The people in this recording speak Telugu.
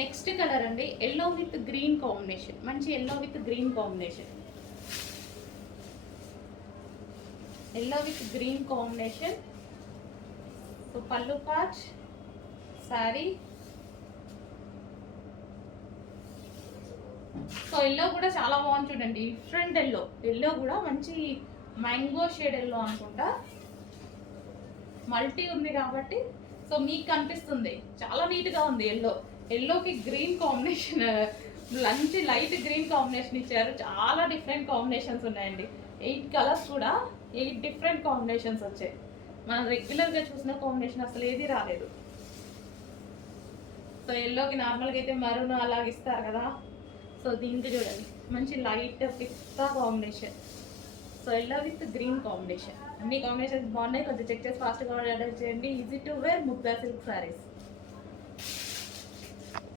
నెక్స్ట్ కలర్ అండి ఎల్లో విత్ గ్రీన్ కాంబినేషన్, మంచి yellow with green combination, yellow with green combination. So పళ్ళు పాచ్ శారీ. సో ఎల్లో కూడా చాలా బాగుంది చూడండి, డిఫరెంట్ ఎల్లో. ఎల్లో కూడా మంచి మ్యాంగో షేడ్ ఎల్లో అనుకుంటా, మల్టీ ఉంది కాబట్టి సో మీకు కనిపిస్తుంది. చాలా నీట్గా ఉంది ఎల్లో. ఎల్లోకి గ్రీన్ కాంబినేషన్, మంచి లైట్ గ్రీన్ కాంబినేషన్ ఇచ్చారు. చాలా డిఫరెంట్ కాంబినేషన్స్ ఉన్నాయండి. 8 కలర్స్ కూడా 8 డిఫరెంట్ కాంబినేషన్స్ వచ్చాయి. మనం రెగ్యులర్గా చూసిన కాంబినేషన్ అసలు ఏది రాలేదు. సో ఎల్లోకి నార్మల్గా అయితే మరూన్ అలాగ ఇస్తారు కదా, సో దీనికి చూడండి మంచి లైట్ పిస్తా combination. So yellow with green combination. అన్ని కాంబినేషన్స్ బాగున్నాయి. కొంచెం చెక్ చేసి ఫాస్ట్గా ఆర్డర్ చేయండి. Easy to wear muga silk saris.